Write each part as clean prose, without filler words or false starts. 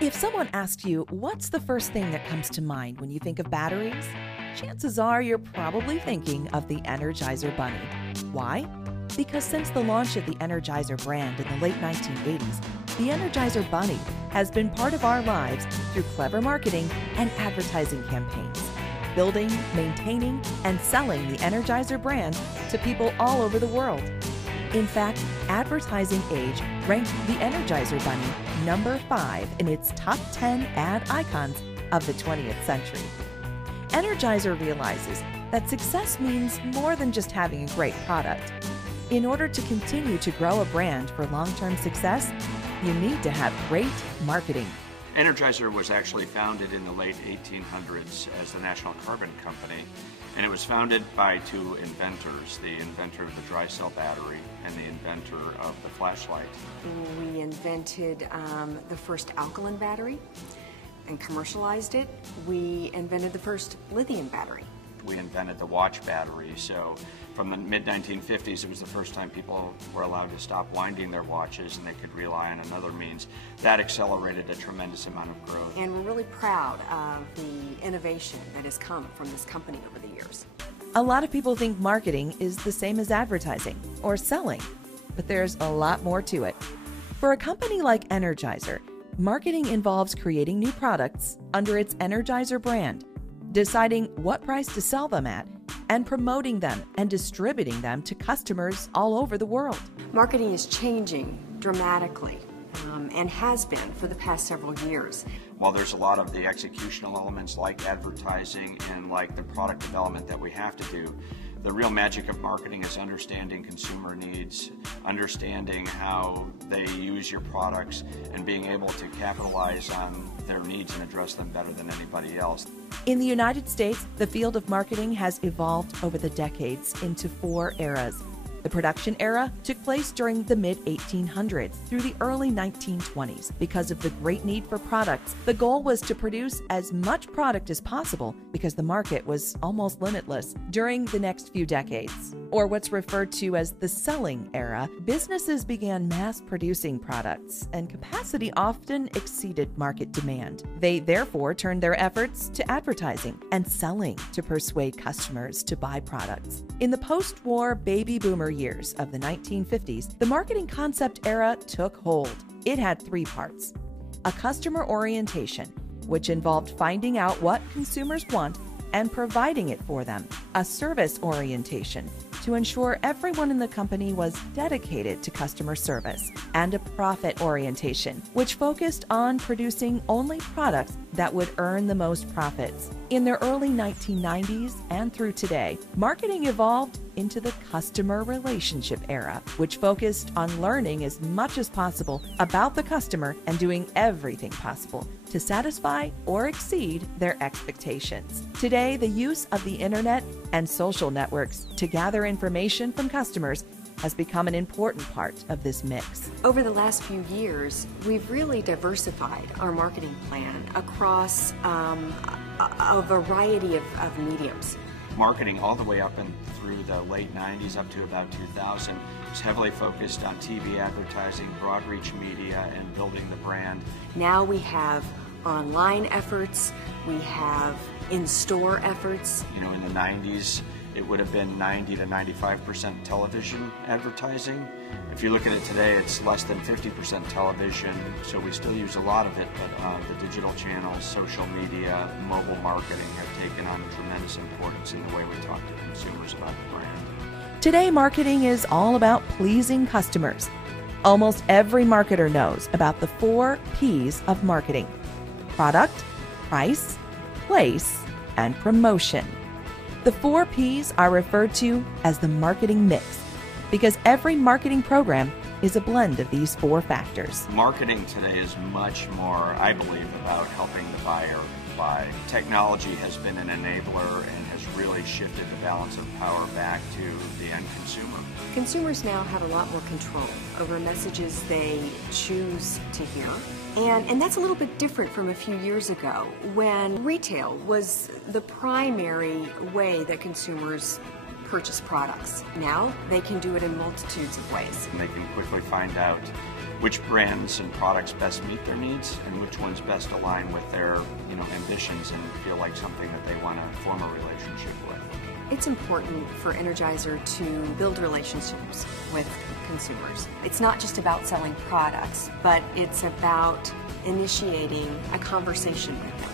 If someone asked you what's the first thing that comes to mind when you think of batteries, chances are you're probably thinking of the Energizer Bunny. Why? Because since the launch of the Energizer brand in the late 1980s, the Energizer Bunny has been part of our lives through clever marketing and advertising campaigns, building, maintaining, and selling the Energizer brand to people all over the world. In fact, Advertising Age ranked the Energizer Bunny number 5 in its top 10 ad icons of the 20th century. Energizer realizes that success means more than just having a great product. In order to continue to grow a brand for long-term success, you need to have great marketing. Energizer was actually founded in the late 1800s as the National Carbon Company, and it was founded by two inventors, the inventor of the dry cell battery and the inventor of the flashlight. We invented the first alkaline battery and commercialized it. We invented the first lithium battery. We invented the watch battery, so from the mid-1950s it was the first time people were allowed to stop winding their watches and they could rely on another means. That accelerated a tremendous amount of growth. And we're really proud of the innovation that has come from this company over the years. A lot of people think marketing is the same as advertising or selling, but there's a lot more to it. For a company like Energizer, marketing involves creating new products under its Energizer brand, deciding what price to sell them at, and promoting them and distributing them to customers all over the world. Marketing is changing dramatically and has been for the past several years. While there's a lot of the executional elements like advertising and like the product development that we have to do, the real magic of marketing is understanding consumer needs, understanding how they use your products, and being able to capitalize on their needs and address them better than anybody else. In the United States, the field of marketing has evolved over the decades into 4 eras. The production era took place during the mid-1800s through the early 1920s. Because of the great need for products, the goal was to produce as much product as possible because the market was almost limitless. During the next few decades, or what's referred to as the selling era, businesses began mass-producing products, and capacity often exceeded market demand. They therefore turned their efforts to advertising and selling to persuade customers to buy products. In the post-war baby boomer years of the 1950s, the marketing concept era took hold. It had 3 parts: a customer orientation, which involved finding out what consumers want and providing it for them; a service orientation, to ensure everyone in the company was dedicated to customer service; and a profit orientation, which focused on producing only products that would earn the most profits. In the early 1990s and through today, marketing evolved into the customer relationship era, which focused on learning as much as possible about the customer and doing everything possible to satisfy or exceed their expectations. Today, the use of the internet and social networks to gather information from customers has become an important part of this mix. Over the last few years, we've really diversified our marketing plan across a variety of mediums. Marketing all the way up and through the late 90s up to about 2000 was heavily focused on TV advertising, broad reach media, and building the brand. Now we have online efforts, we have in-store efforts. You know, in the 90s, it would have been 90 to 95% television advertising. If you look at it today, it's less than 50% television, so we still use a lot of it, but the digital channels, social media, mobile marketing have taken on tremendous importance in the way we talk to consumers about the brand. Today, marketing is all about pleasing customers. Almost every marketer knows about the 4 P's of marketing: product, price, place, and promotion. The 4 P's are referred to as the marketing mix because every marketing program is a blend of these 4 factors. Marketing today is much more, I believe, about helping the buyer buy. Technology has been an enabler and has really shifted the balance of power back to the end consumer. Consumers now have a lot more control over messages they choose to hear. And that's a little bit different from a few years ago when retail was the primary way that consumers purchase products. Now they can do it in multitudes of ways. And they can quickly find out which brands and products best meet their needs and which ones best align with their ambitions and feel like something that they want to form a relationship with. It's important for Energizer to build relationships with consumers. It's not just about selling products, but it's about initiating a conversation with them.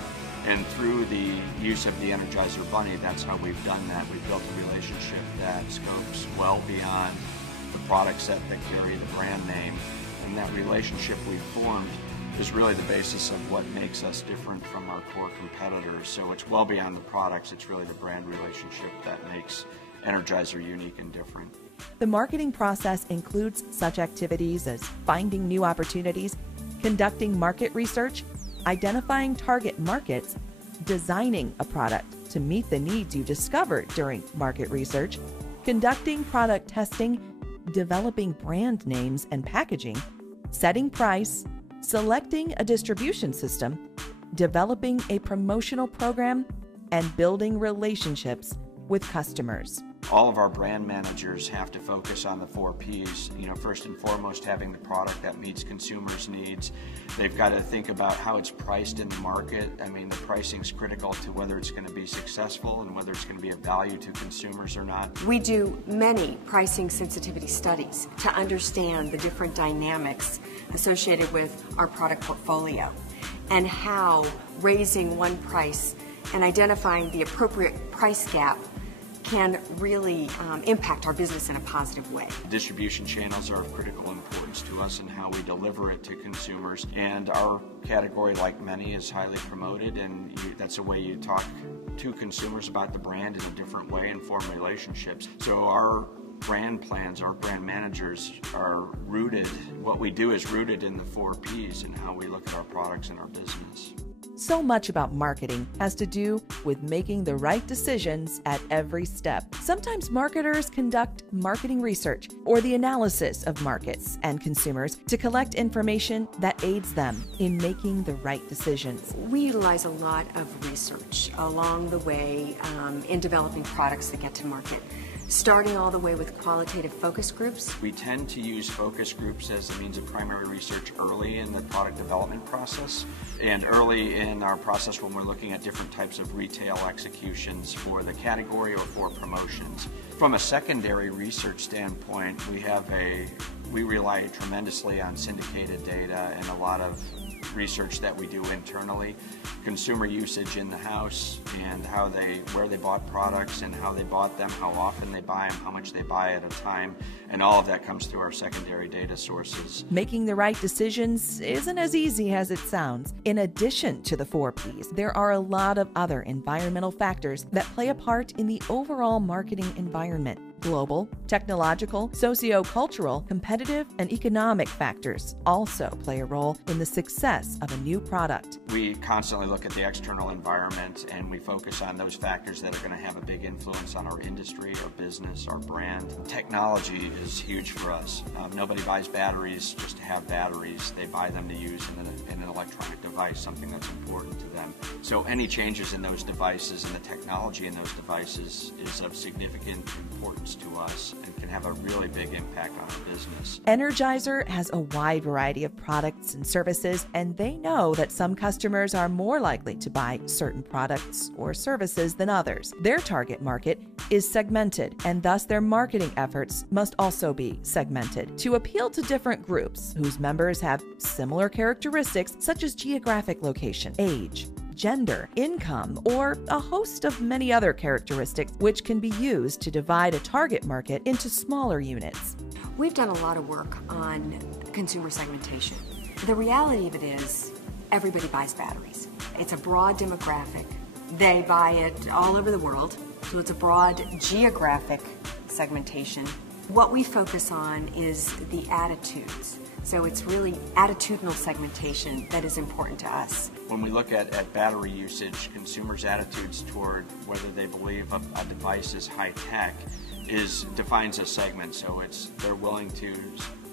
And through the use of the Energizer Bunny, that's how we've done that. We've built a relationship that scopes well beyond the product set that carry the brand name. And that relationship we've formed is really the basis of what makes us different from our core competitors. So it's well beyond the products, it's really the brand relationship that makes Energizer unique and different. The marketing process includes such activities as finding new opportunities, conducting market research, identifying target markets, designing a product to meet the needs you discovered during market research, conducting product testing, developing brand names and packaging, setting price, selecting a distribution system, developing a promotional program, and building relationships with customers. All of our brand managers have to focus on the 4 Ps. First and foremost, having the product that meets consumers' needs. They've got to think about how it's priced in the market. I mean, the pricing's critical to whether it's going to be successful and whether it's going to be of value to consumers or not. We do many pricing sensitivity studies to understand the different dynamics associated with our product portfolio and how raising one price and identifying the appropriate price gap can really impact our business in a positive way. Distribution channels are of critical importance to us in how we deliver it to consumers, and our category, like many, is highly promoted, and that's a way you talk to consumers about the brand in a different way and form relationships. So our brand plans, our brand managers are rooted, what we do is rooted in the 4 Ps and how we look at our products and our business. So much about marketing has to do with making the right decisions at every step. Sometimes marketers conduct marketing research or the analysis of markets and consumers to collect information that aids them in making the right decisions. We utilize a lot of research along the way in developing products that get to market, starting all the way with qualitative focus groups. We tend to use focus groups as a means of primary research early in the product development process and early in our process when we're looking at different types of retail executions for the category or for promotions. From a secondary research standpoint, we rely tremendously on syndicated data and a lot of research that we do internally, consumer usage in the house and where they bought products and how they bought them, how often they buy them, how much they buy at a time, and all of that comes through our secondary data sources. Making the right decisions isn't as easy as it sounds. In addition to the 4 Ps, there are a lot of other environmental factors that play a part in the overall marketing environment. Global, technological, socio-cultural, competitive, and economic factors also play a role in the success of a new product. We constantly look at the external environment and we focus on those factors that are going to have a big influence on our industry, our business, our brand. Technology is huge for us. Nobody buys batteries just to have batteries. They buy them to use in an electronic device, something that's important to them. So any changes in those devices and the technology in those devices is of significant importance to us and can have a really big impact on our business. Energizer has a wide variety of products and services, and they know that some customers are more likely to buy certain products or services than others. Their target market is segmented, and thus their marketing efforts must also be segmented to appeal to different groups whose members have similar characteristics such as geographic location, age, gender, income, or a host of many other characteristics which can be used to divide a target market into smaller units. We've done a lot of work on consumer segmentation. The reality of it is everybody buys batteries. It's a broad demographic. They buy it all over the world, so it's a broad geographic segmentation. What we focus on is the attitudes. So it's really attitudinal segmentation that is important to us. When we look at battery usage, consumers' attitudes toward whether they believe a device is high-tech defines a segment. So they're willing to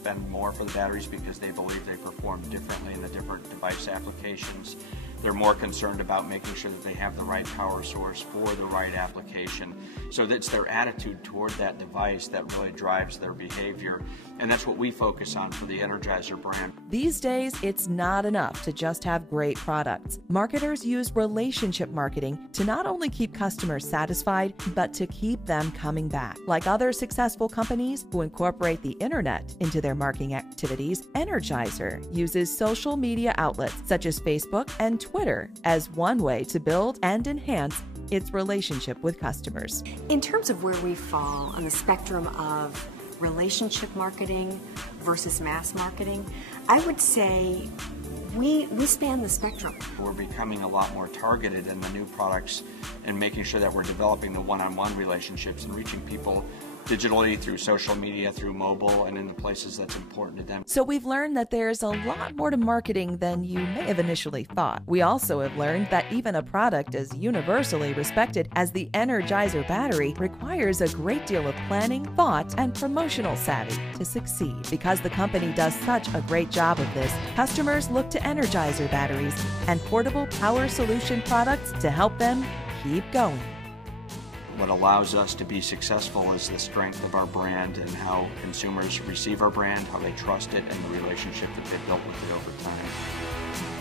spend more for the batteries because they believe they perform differently in the different device applications. They're more concerned about making sure that they have the right power source for the right application. So that's their attitude toward that device that really drives their behavior. And that's what we focus on for the Energizer brand. These days, it's not enough to just have great products. Marketers use relationship marketing to not only keep customers satisfied, but to keep them coming back. Like other successful companies who incorporate the internet into their marketing activities, Energizer uses social media outlets such as Facebook and Twitter as one way to build and enhance its relationship with customers. In terms of where we fall on the spectrum of relationship marketing versus mass marketing, I would say we span the spectrum. We're becoming a lot more targeted in the new products and making sure that we're developing the one-on-one relationships and reaching people digitally, through social media, through mobile, and in the places that's important to them. So we've learned that there's a lot more to marketing than you may have initially thought. We also have learned that even a product as universally respected as the Energizer battery requires a great deal of planning, thought, and promotional savvy to succeed. Because the company does such a great job of this, customers look to Energizer batteries and portable power solution products to help them keep going. What allows us to be successful is the strength of our brand and how consumers receive our brand, how they trust it, and the relationship that they've built with it over time.